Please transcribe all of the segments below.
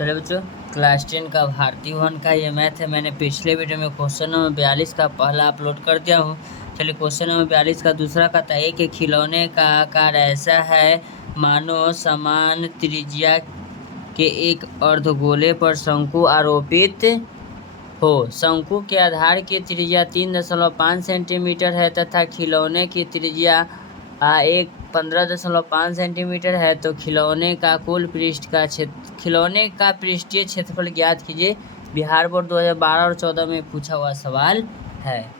चलिए बच्चों, क्लास 10 का भारतीय वन का ये मैथ है। मैंने पिछले वीडियो में क्वेश्चन नंबर 42 का पहला अपलोड कर दिया हूँ। चलिए क्वेश्चन नंबर 42 का दूसरा कहता है कि खिलौने का आकार ऐसा है मानो समान त्रिज्या के एक अर्धगोले पर शंकु आरोपित हो। शंकु के आधार की त्रिज्या 3.5 सेंटीमीटर है तथा खिलौने की त्रिज्या 15.5 सेंटीमीटर है। तो खिलौने का खिलौने का पृष्ठीय क्षेत्रफल ज्ञात कीजिए। बिहार बोर्ड 2012 और 14 में पूछा हुआ सवाल है।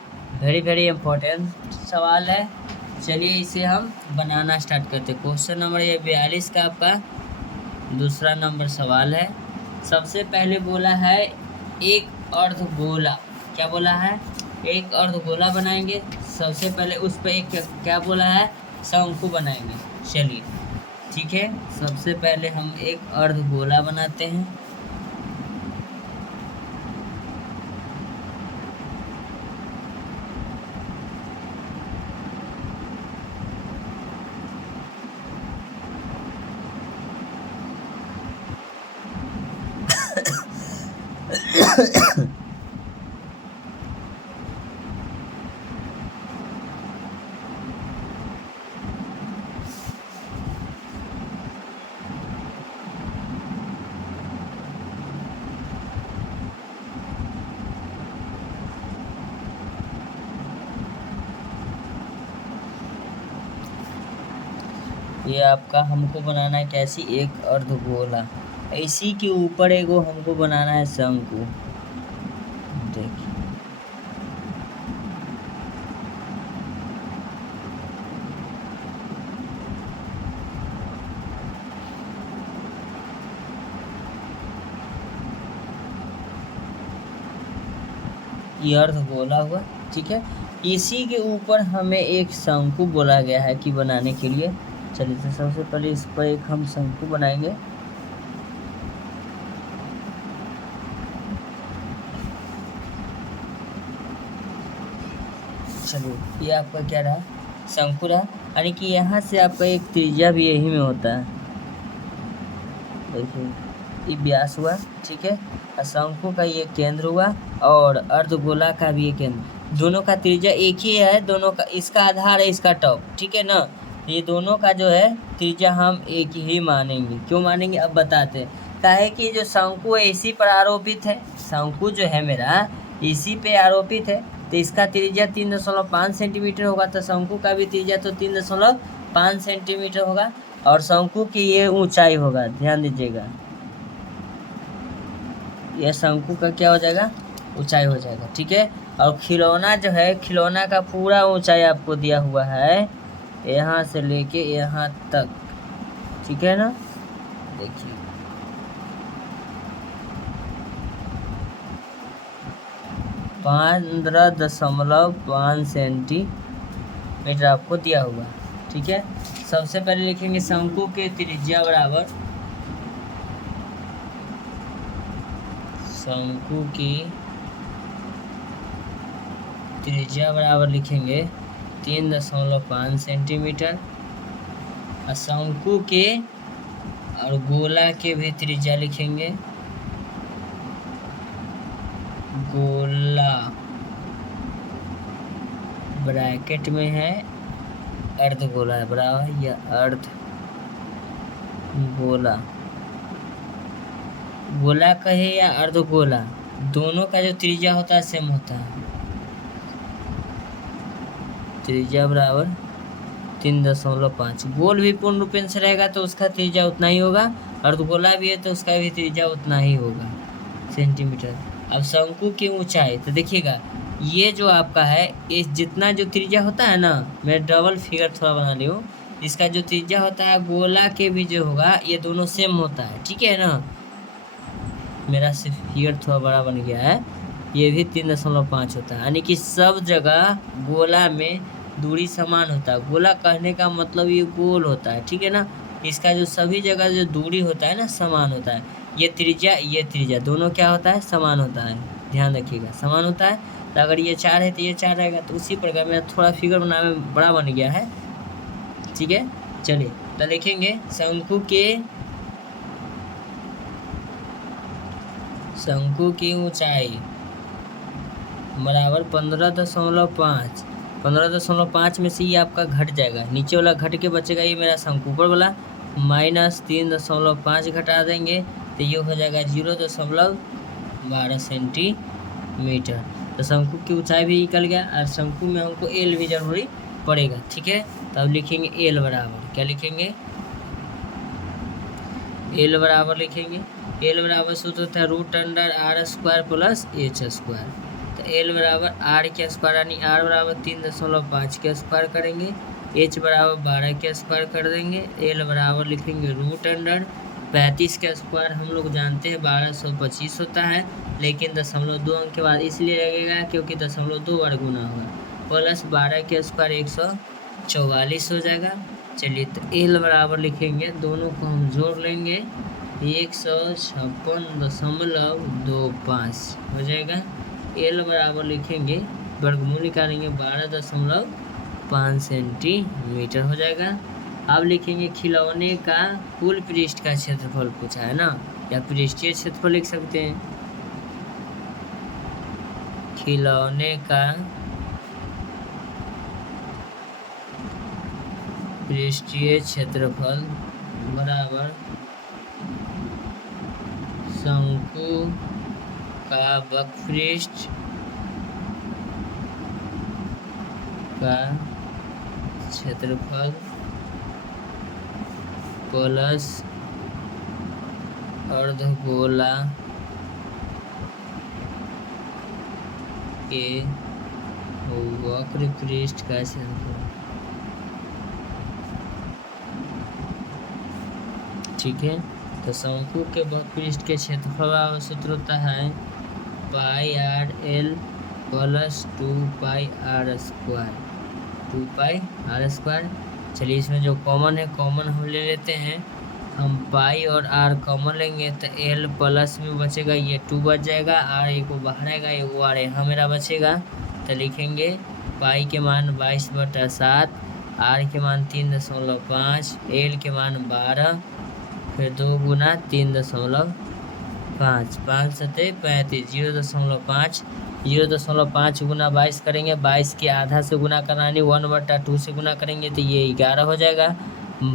वेरी वेरी इंपॉर्टेंट सवाल है। चलिए इसे हम बनाना स्टार्ट करते हैं। क्वेश्चन नंबर ये 42 का आपका दूसरा नंबर सवाल है। सबसे पहले बोला है एक अर्धगोला। क्या बोला है? एक अर्धगोला बनाएंगे। सबसे पहले उस पर एक क्या बोला है? शंकु बनाएंगे। चलिए ठीक है, सबसे पहले हम एक अर्धगोला बनाते हैं। ये आपका हमको बनाना है कैसी? एक अर्धगोला। इसी के ऊपर एगो हमको बनाना है शंकु। देखिए ये अर्धगोला हुआ, ठीक है। इसी के ऊपर हमें एक शंकु बोला गया है कि बनाने के लिए। चलिए तो सबसे पहले इस पर एक हम शंकु बनाएंगे। चलिए ये आपका क्या रहा? शंकु रहा। यानी कि यहाँ से आपका एक त्रिज्या भी यही में होता है। देखिए ये व्यास हुआ, ठीक है। और शंकु का ये केंद्र हुआ और अर्धगोला का भी ये केंद्र। दोनों का त्रिज्या एक ही है। दोनों का, इसका आधार है इसका टॉप, ठीक है ना। ये दोनों का जो है त्रिज्या हम एक ही मानेंगे। क्यों मानेंगे अब बताते हैं। काहे कि जो शंकु है इसी पर आरोपित है। शंकु जो है मेरा इसी पे आरोपित है, तो इसका त्रिज्या 3.5 सेंटीमीटर होगा। तो शंकु का भी त्रिज्या तो 3.5 सेंटीमीटर होगा। और शंकु की ये ऊंचाई होगा, ध्यान दीजिएगा। यह शंकु का क्या हो जाएगा? ऊंचाई हो जाएगा, ठीक है। और खिलौना जो है, खिलौना का पूरा ऊंचाई आपको दिया हुआ है यहाँ से लेके यहाँ तक, ठीक है ना। देखिए 15.5 सेंटीमीटर आपको दिया हुआ, ठीक है। सबसे पहले लिखेंगे शंकु के त्रिज्या बराबर, शंकु की त्रिज्या बराबर लिखेंगे 3.5 सेंटीमीटर। और शंकु के और गोला के भी त्रिज्या लिखेंगे। गोला ब्रैकेट में है, अर्धगोला है बराबर या अर्धगोला। गोला कहे या अर्धगोला, दोनों का जो त्रिज्या होता है सेम होता है। त्रिज्या बराबर 3.5। गोल भी पूर्ण रूपेण से रहेगा तो उसका त्रिज्या उतना ही होगा। अर्धगोला भी है तो उसका भी त्रिज्या उतना ही होगा, सेंटीमीटर। अब शंकु की ऊंचाई तो देखिएगा, ये जो आपका है इस जितना जो त्रिज्या होता है ना, मैं डबल फिगर थोड़ा बना ली हूँ। इसका जो त्रिज्या होता है गोला के भी जो होगा, ये दोनों सेम होता है, ठीक है ना। मेरा सिर्फ फिगर थोड़ा बड़ा बन गया है। ये भी 3.5 होता है। यानी कि सब जगह गोला में दूरी समान होता है। गोला कहने का मतलब ये गोल होता है, ठीक है ना। इसका जो सभी जगह जो दूरी होता है ना, समान होता है। ये त्रिज्या दोनों क्या होता है? समान होता है। ध्यान रखिएगा, समान होता है। तो अगर ये 4 है तो ये 4 रहेगा। तो उसी प्रकार मेरा थोड़ा फिगर बनाने में बड़ा बन गया है, ठीक है। चलिए तो लिखेंगे शंकु के शंकु की ऊंचाई बराबर 15.5। 15.5 में से ये आपका घट जाएगा, नीचे वाला घट के बचेगा ये मेरा शंकु, ऊपर वाला -3.5 घटा देंगे तो ये हो जाएगा 0.12 सेंटीमीटर। तो शंकु की ऊंचाई भी निकल गया और शंकु में हमको एल भी जरूरी पड़ेगा। ठीक है, तो अब लिखेंगे एल बराबर, क्या लिखेंगे, एल बराबर लिखेंगे, एल बराबर सूत्र होता है √√r² प्लस h²। तो एल बराबर आर के स्क्वायर यानी आर बराबर 3.5 के स्क्वायर करेंगे, एच बराबर 12 के स्क्वायर कर देंगे, एल बराबर लिखेंगे √35 के स्क्वायर हम लोग जानते हैं 1225 होता है, लेकिन 0.2 अंक के बाद इसलिए लगेगा क्योंकि 0.2 बार गुना होगा, प्लस 12 के स्क्वायर 144 हो जाएगा। चलिए तो एल बराबर लिखेंगे, दोनों को हम जोड़ लेंगे 156.25 हो जाएगा। एल बराबर लिखेंगे, वर्गमूल निकालेंगे 12.5 सेंटीमीटर हो जाएगा। अब लिखेंगे खिलौने का कुल पृष्ठ का क्षेत्रफल पूछा है ना, या पृष्ठीय क्षेत्रफल लिख सकते हैं। खिलौने का पृष्ठीय क्षेत्रफल बराबर शंकु का वक्रपृष्ठ का क्षेत्रफल प्लस अर्धगोला के वक्रपृष्ठ का क्षेत्रफल। ठीक है, तो शंकु के वक्रपृष्ठ के क्षेत्रफल का सूत्र होता है πr_l प्लस 2πr²। 2πr²। चलिए इसमें जो कॉमन है कॉमन हम ले लेते हैं, हम पाई और आर कॉमन लेंगे तो एल प्लस में बचेगा ये 2 बच जाएगा, आर एक को बाहर आएगा, एक आर यहाँ मेरा बचेगा। तो लिखेंगे पाई के मान 22/7, आर के मान 3.5, एल के मान 12, फिर 2 गुना 3.5, 5 7 35, 0.5, 0.5 गुना 22 करेंगे, 22 के आधा से गुना करना है 1/2 से गुना करेंगे तो ये 11 हो जाएगा।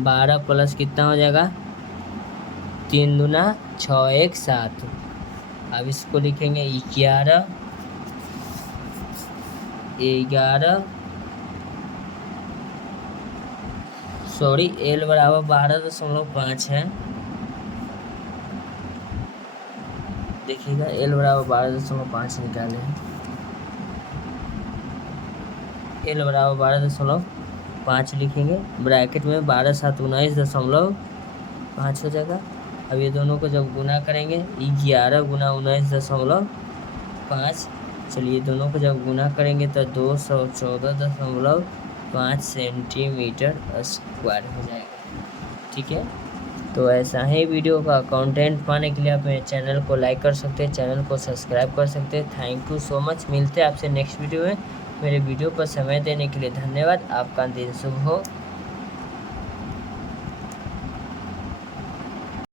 12 प्लस कितना हो जाएगा, 3 दूना 6 1 7। अब इसको लिखेंगे 11 सॉरी एल बराबर 12.5 है, देखिएगा एल बराबर 12.5 निकाले हैं, एल बराबर 12.5 लिखेंगे, ब्रैकेट में 12 7 19.5 हो जाएगा। अब ये दोनों को जब गुना करेंगे 11 गुना 19.5, चलिए दोनों को जब गुना करेंगे तो 214.5 सेंटीमीटर स्क्वायर हो जाएगा। ठीक है, तो ऐसा ही वीडियो का कंटेंट पाने के लिए आप मेरे चैनल को लाइक कर सकते हैं, चैनल को सब्सक्राइब कर सकते हैं। थैंक यू सो मच, मिलते हैं आपसे नेक्स्ट वीडियो में। मेरे वीडियो पर समय देने के लिए धन्यवाद। आपका दिन शुभ हो।